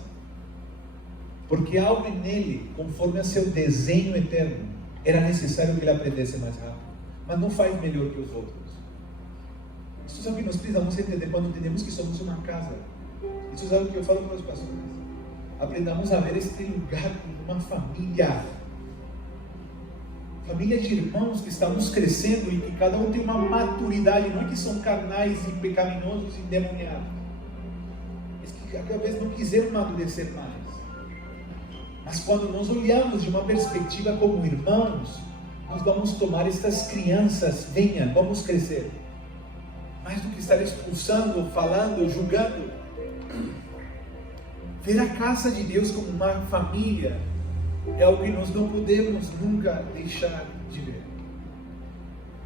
Porque algo nele, conforme a seu desenho eterno, era necessário que ele aprendesse mais rápido. Mas não faz melhor que os outros. Isso é o que nós precisamos entender quando entendemos que somos uma casa. Isso é o que eu falo para os pastores. Aprendamos a ver este lugar como uma família. Família de irmãos que estamos crescendo e que cada um tem uma maturidade. Não é que são carnais e pecaminosos e endemoniados. É que cada vez não quiseram amadurecer mais. Mas quando nós olhamos de uma perspectiva como irmãos, nós vamos tomar estas crianças, venha, vamos crescer. Mais do que estar expulsando, falando, julgando. Ver a casa de Deus como uma família é algo que nós não podemos nunca deixar de ver.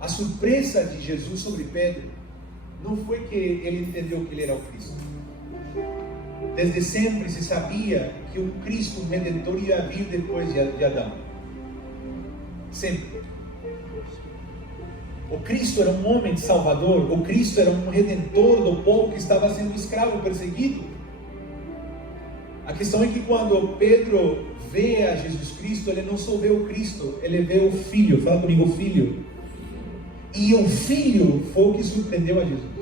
A surpresa de Jesus sobre Pedro não foi que ele entendeu que ele era o Cristo. Desde sempre se sabia que o Cristo, o Redentor, ia vir depois de Adão. Sempre. O Cristo era um homem salvador. O Cristo era um redentor do povo que estava sendo escravo, perseguido. A questão é que quando Pedro vê a Jesus Cristo, ele não só vê o Cristo, ele vê o Filho. Fala comigo, o Filho. E o Filho foi o que surpreendeu a Jesus.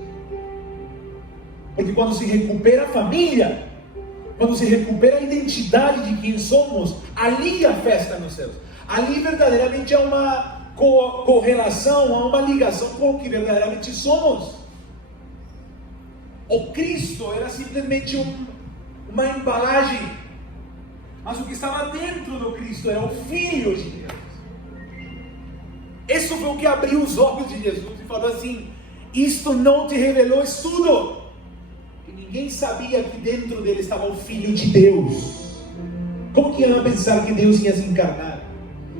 Porque quando se recupera a família, quando se recupera a identidade de quem somos, ali a festa nos céus. Ali verdadeiramente há uma correlação, há uma ligação com o que verdadeiramente somos. O Cristo era simplesmente uma embalagem, mas o que estava dentro do Cristo era o Filho de Deus. Isso foi o que abriu os olhos de Jesus e falou assim: isto não te revelou estudo. Ninguém sabia que dentro dele estava o Filho de Deus. Como que iam pensar que Deus ia se encarnar?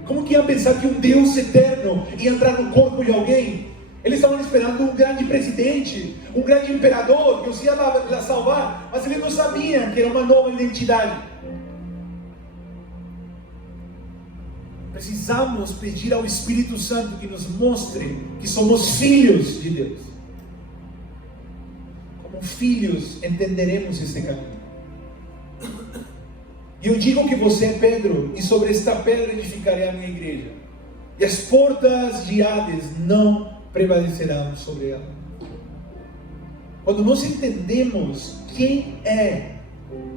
Como que iam pensar que um Deus eterno ia entrar no corpo de alguém? Eles estavam esperando um grande presidente, um grande imperador que os ia lá salvar, mas eles não sabiam que era uma nova identidade. Precisamos pedir ao Espírito Santo que nos mostre que somos filhos de Deus. Como filhos entenderemos este caminho. E eu digo que você é Pedro, e sobre esta pedra edificarei a minha igreja, e as portas de Hades não prevalecerão sobre ela. Quando nós entendemos quem é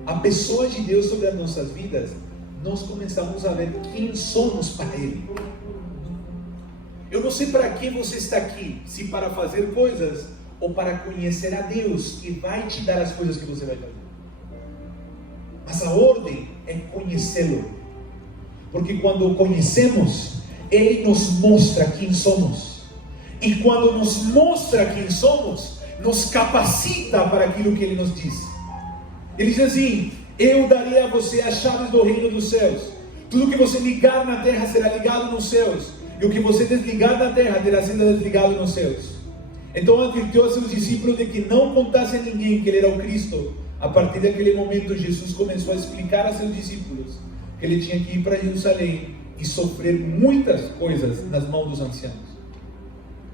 a pessoa de Deus sobre as nossas vidas, nós começamos a ver quem somos para Ele. Eu não sei para que você está aqui, se para fazer coisas ou para conhecer a Deus, que vai te dar as coisas que você vai fazer. Mas a ordem é conhecê-lo, porque quando o conhecemos, Ele nos mostra quem somos, e quando nos mostra quem somos, nos capacita para aquilo que Ele nos diz. Ele diz assim: eu darei a você as chaves do reino dos céus, tudo que você ligar na terra será ligado nos céus, e o que você desligar na terra terá sido desligado nos céus. Então advertiu a seus discípulos de que não contassem a ninguém que Ele era o Cristo. A partir daquele momento, Jesus começou a explicar a seus discípulos que Ele tinha que ir para Jerusalém e sofrer muitas coisas nas mãos dos anciãos,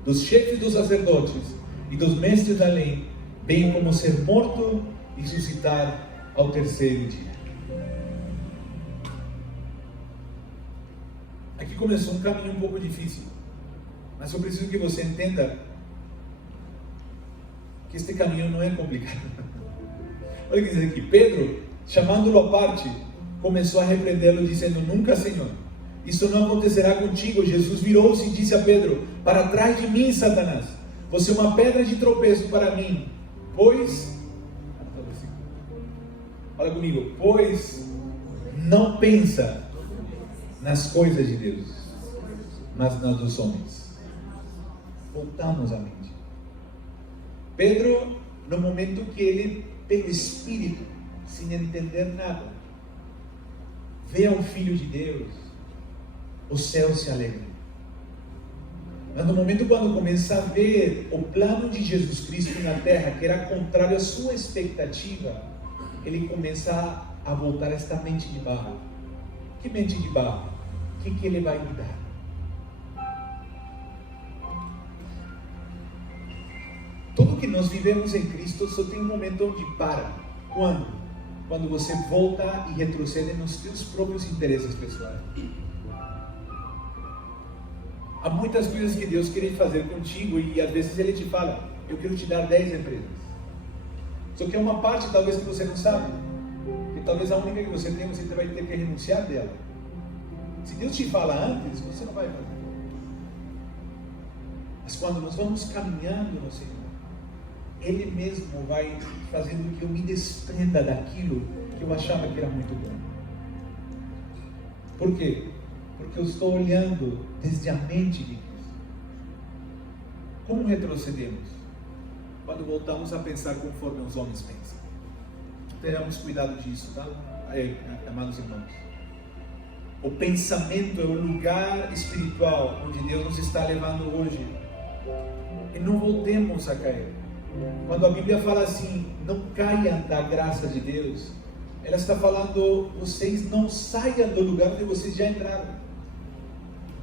dos chefes dos sacerdotes e dos mestres da lei, bem como ser morto e ressuscitar ao terceiro dia. Aqui começou um caminho um pouco difícil, mas eu preciso que você entenda que este caminho não é complicado. Olha o que diz aqui: Pedro, chamando-o à parte, começou a repreendê-lo, dizendo: nunca, Senhor, isso não acontecerá contigo. Jesus virou-se e disse a Pedro: para trás de mim, Satanás, você é uma pedra de tropeço para mim, pois, olha comigo, pois não pensa nas coisas de Deus, mas nas dos homens. Voltamos à mente. Pedro, no momento que ele, pelo Espírito, sem entender nada, vê ao Filho de Deus, o céu se alegra. Mas no momento quando começa a ver o plano de Jesus Cristo na terra, que era contrário à sua expectativa, ele começa a voltar a esta mente de barro. Que mente de barro? O que ele vai mudar? Tudo que nós vivemos em Cristo só tem um momento onde para. Quando? Quando você volta e retrocede nos seus próprios interesses pessoais. Há muitas coisas que Deus quer fazer contigo e às vezes Ele te fala: eu quero te dar 10 empresas. Só que é uma parte talvez que você não sabe, que talvez a única que você tem, você vai ter que renunciar dela. Se Deus te fala antes, você não vai fazer. Mas quando nós vamos caminhando no Senhor, Ele mesmo vai fazendo que eu me desprenda daquilo que eu achava que era muito bom. Por quê? Porque eu estou olhando desde a mente de Cristo. Como retrocedemos? Quando voltamos a pensar conforme os homens pensam. Tenhamos cuidado disso, tá? Amados irmãos. O pensamento é o lugar espiritual onde Deus nos está levando hoje. E não voltemos a cair. Quando a Bíblia fala assim: não caiam da graça de Deus, ela está falando: vocês não saiam do lugar onde vocês já entraram.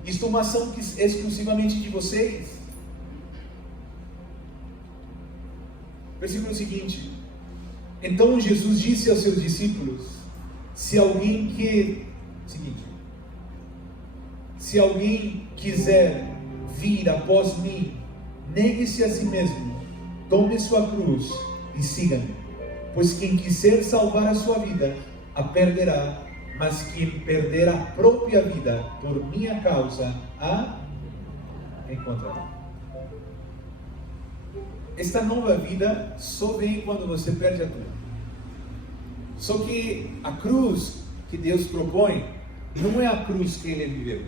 Isto é uma ação exclusivamente de vocês. Versículo seguinte: então Jesus disse aos seus discípulos: se alguém quiser vir após mim, negue-se a si mesmo, tome sua cruz e siga-me. Pois quem quiser salvar a sua vida, a perderá, mas quem perder a própria vida por minha causa, a encontrará. Esta nova vida só vem quando você perde a tua. Só que a cruz que Deus propõe não é a cruz que Ele viveu.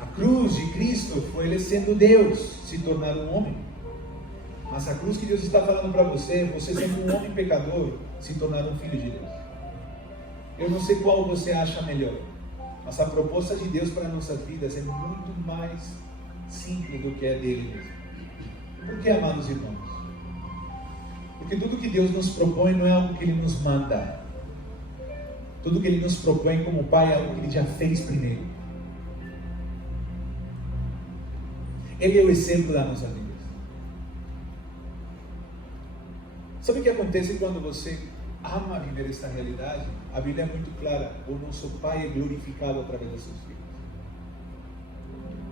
A cruz de Cristo foi Ele sendo Deus, se tornar um homem. Mas a cruz que Deus está falando para você, você sendo um homem pecador, se tornar um filho de Deus. Eu não sei qual você acha melhor, mas a proposta de Deus para nossas vidas é muito mais simples do que é dele mesmo. Por que, amados irmãos? Porque tudo que Deus nos propõe não é algo que Ele nos manda. Tudo que Ele nos propõe como Pai é algo que Ele já fez primeiro. Ele é o exemplo da nossa vida. Sabe o que acontece quando você ama viver essa realidade? A Bíblia é muito clara: o nosso Pai é glorificado através dos seus filhos.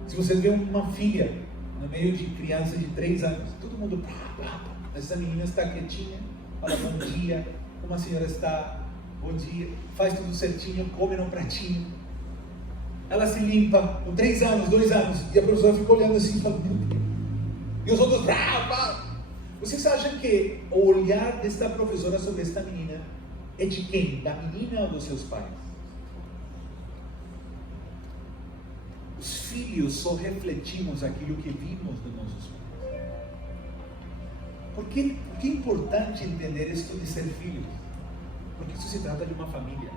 Se você vê uma filha no meio de crianças de 3 anos, todo mundo, essa menina está quietinha, fala bom dia, como a senhora está, bom dia, faz tudo certinho, come num pratinho. Ela se limpa com 3 anos, 2 anos, e a professora fica olhando assim e fala, meu Deus. E os outros, vocês acham que o olhar desta professora sobre esta menina é de quem? Da menina ou dos seus pais? Os filhos só refletimos aquilo que vimos dos nossos pais. Por que é importante entender isso de ser filhos? Porque isso se trata de uma família.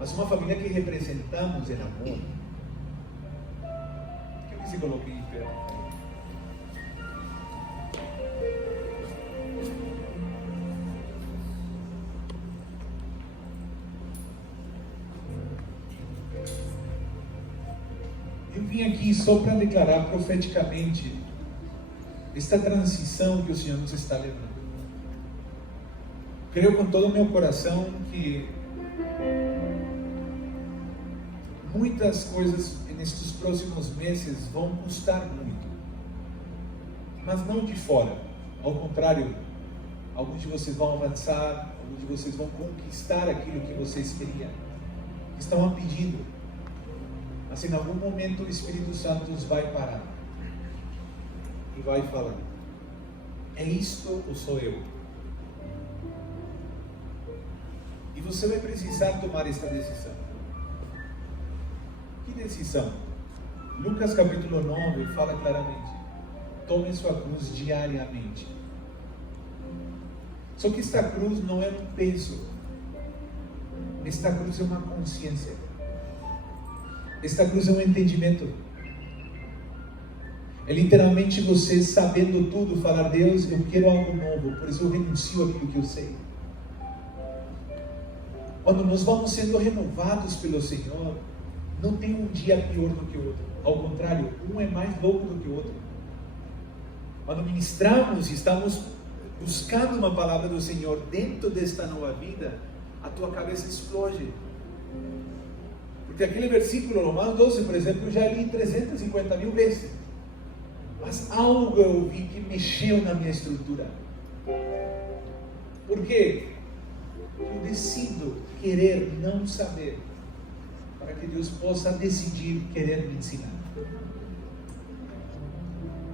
Mas uma família que representamos em amor. Que se coloque em pé? Eu vim aqui só para declarar profeticamente esta transição que o Senhor nos está levando. Creio com todo o meu coração que muitas coisas nestes próximos meses vão custar muito, mas não de fora. Ao contrário, alguns de vocês vão avançar, alguns de vocês vão conquistar aquilo que vocês queriam, estão a pedindo. Mas em algum momento o Espírito Santo os vai parar e vai falar: é isto ou sou eu? E você vai precisar tomar esta decisão. Que decisão? Lucas capítulo 9 fala claramente: tome sua cruz diariamente. Só que esta cruz não é um peso, esta cruz é uma consciência. Esta cruz é um entendimento. É literalmente você sabendo tudo, falar: Deus, eu quero algo novo, por isso eu renuncio àquilo que eu sei. Quando nós vamos sendo renovados pelo Senhor, não tem um dia pior do que o outro. Ao contrário, um é mais louco do que o outro. Quando ministramos e estamos buscando uma palavra do Senhor dentro desta nova vida, a tua cabeça explode. Porque aquele versículo, Romanos 12, por exemplo, eu já li 350 mil vezes. Mas algo eu vi que mexeu na minha estrutura. Por quê? Eu decido querer não saber, para que Deus possa decidir querer me ensinar.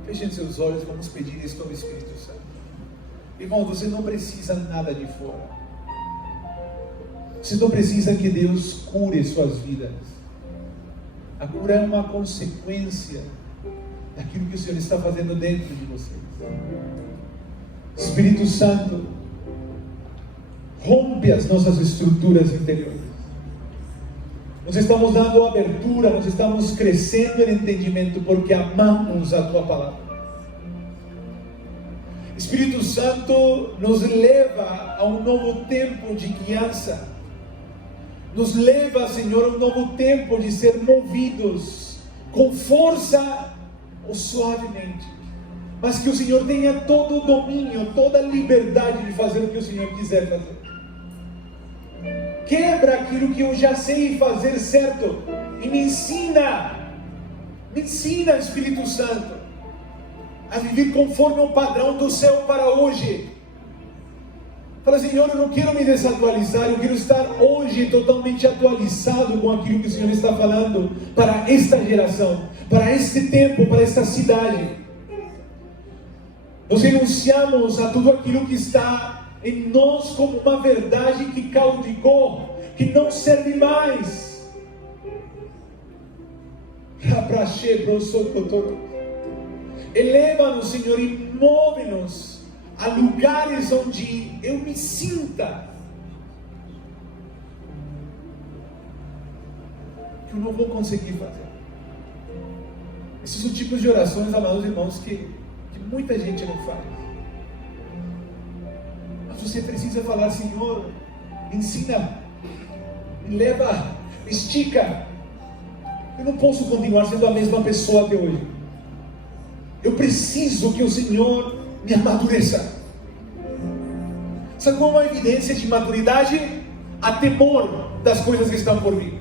Fechem seus olhos, vamos pedir isso ao Espírito Santo. Irmão, você não precisa nada de fora. Você não precisa que Deus cure suas vidas. A cura é uma consequência daquilo que o Senhor está fazendo dentro de vocês. Espírito Santo, rompe as nossas estruturas interiores. Nós estamos dando abertura, nós estamos crescendo em entendimento porque amamos a Tua Palavra. Espírito Santo nos leva a um novo tempo de guiança. Nos leva, Senhor, a um novo tempo de ser movidos com força ou suavemente. Mas que o Senhor tenha todo o domínio, toda a liberdade de fazer o que o Senhor quiser fazer. Quebra aquilo que eu já sei fazer certo e me ensina, Espírito Santo, a viver conforme o padrão do céu para hoje. Fala: Senhor, eu não quero me desatualizar, eu quero estar hoje totalmente atualizado com aquilo que o Senhor está falando para esta geração, para este tempo, para esta cidade. Nós renunciamos a tudo aquilo que está em nós como uma verdade que caducou, que não serve mais. Eleva-nos, Senhor, e move-nos a lugares onde eu me sinta que eu não vou conseguir fazer. Esses são tipos de orações, amados irmãos, que muita gente não faz. Mas você precisa falar: Senhor, me ensina, me leva, me estica. Eu não posso continuar sendo a mesma pessoa até hoje. Eu preciso que o Senhor me amadureça. Sabe qual é uma evidência de maturidade? A temor das coisas que estão por vir.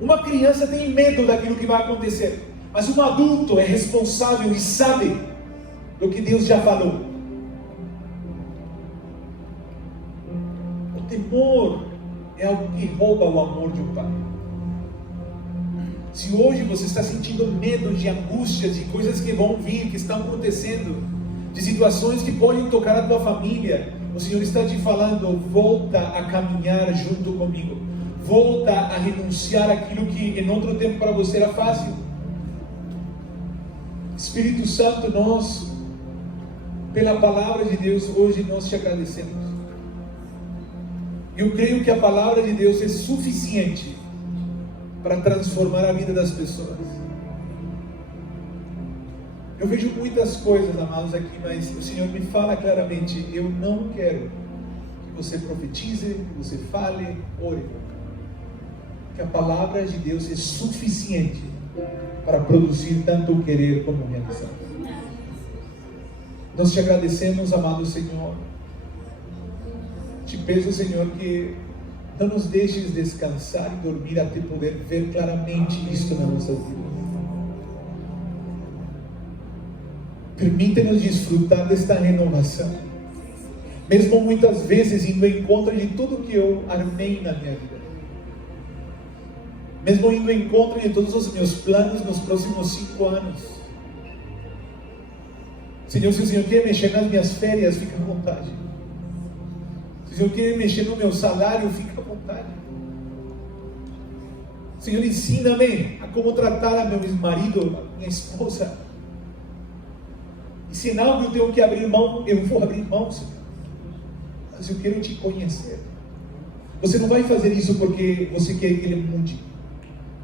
Uma criança tem medo daquilo que vai acontecer, mas um adulto é responsável e sabe do que Deus já falou. temor é algo que rouba o amor de um pai. Se hoje você está sentindo medo de angústias, de coisas que vão vir, que estão acontecendo, de situações que podem tocar a tua família, o Senhor está te falando: volta a caminhar junto comigo, volta a renunciar àquilo que em outro tempo para você era fácil. Espírito Santo, nós, pela palavra de Deus, hoje nós te agradecemos. Eu creio que a palavra de Deus é suficiente para transformar a vida das pessoas. Eu vejo muitas coisas, amados, aqui, mas o Senhor me fala claramente: eu não quero que você profetize, que você fale, ore. Que a palavra de Deus é suficiente para produzir tanto o querer como o realizar. Nós te agradecemos, amado Senhor. Te peço, Senhor, que não nos deixes descansar e dormir até poder ver claramente isto na nossa vida. Permita-nos desfrutar desta renovação, mesmo muitas vezes indo em contra de tudo que eu armei na minha vida, mesmo indo em contra de todos os meus planos nos próximos 5 anos. Senhor, se o Senhor quer mexer nas minhas férias, fica à vontade. Se o Senhor quer mexer no meu salário, fica à vontade. Senhor, ensina-me a como tratar a meu marido, a minha esposa. E se não, eu tenho que abrir mão, eu vou abrir mão, Senhor. Mas eu quero te conhecer. Você não vai fazer isso porque você quer que Ele mude.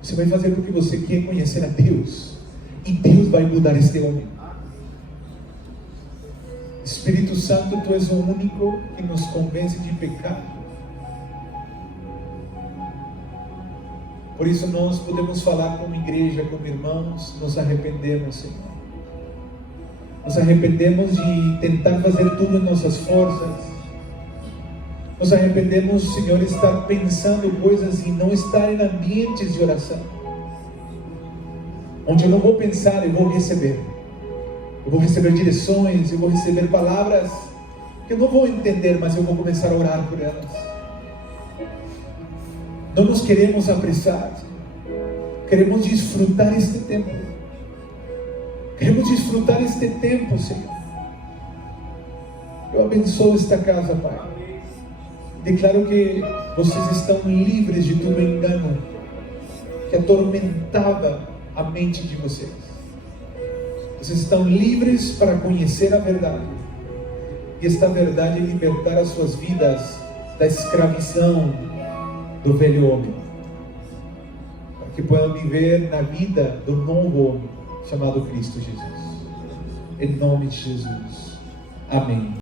Você vai fazer porque você quer conhecer a Deus. E Deus vai mudar este homem. Espírito Santo, Tu és o único que nos convence de pecado. Por isso nós podemos falar como igreja, como irmãos: nos arrependemos, Senhor. Nos arrependemos de tentar fazer tudo em nossas forças. Nos arrependemos, Senhor, de estar pensando coisas e não estar em ambientes de oração, onde eu não vou pensar, eu vou receber. Eu vou receber direções, eu vou receber palavras que eu não vou entender, mas eu vou começar a orar por elas. Não nos queremos apressar, queremos desfrutar este tempo. Queremos desfrutar este tempo, Senhor. Eu abençoo esta casa, Pai. Declaro que vocês estão livres de todo engano que atormentava a mente de vocês. Vocês estão livres para conhecer a verdade. E esta verdade libertar as suas vidas da escravidão do velho homem, para que possam viver na vida do novo homem chamado Cristo Jesus. Em nome de Jesus. Amém.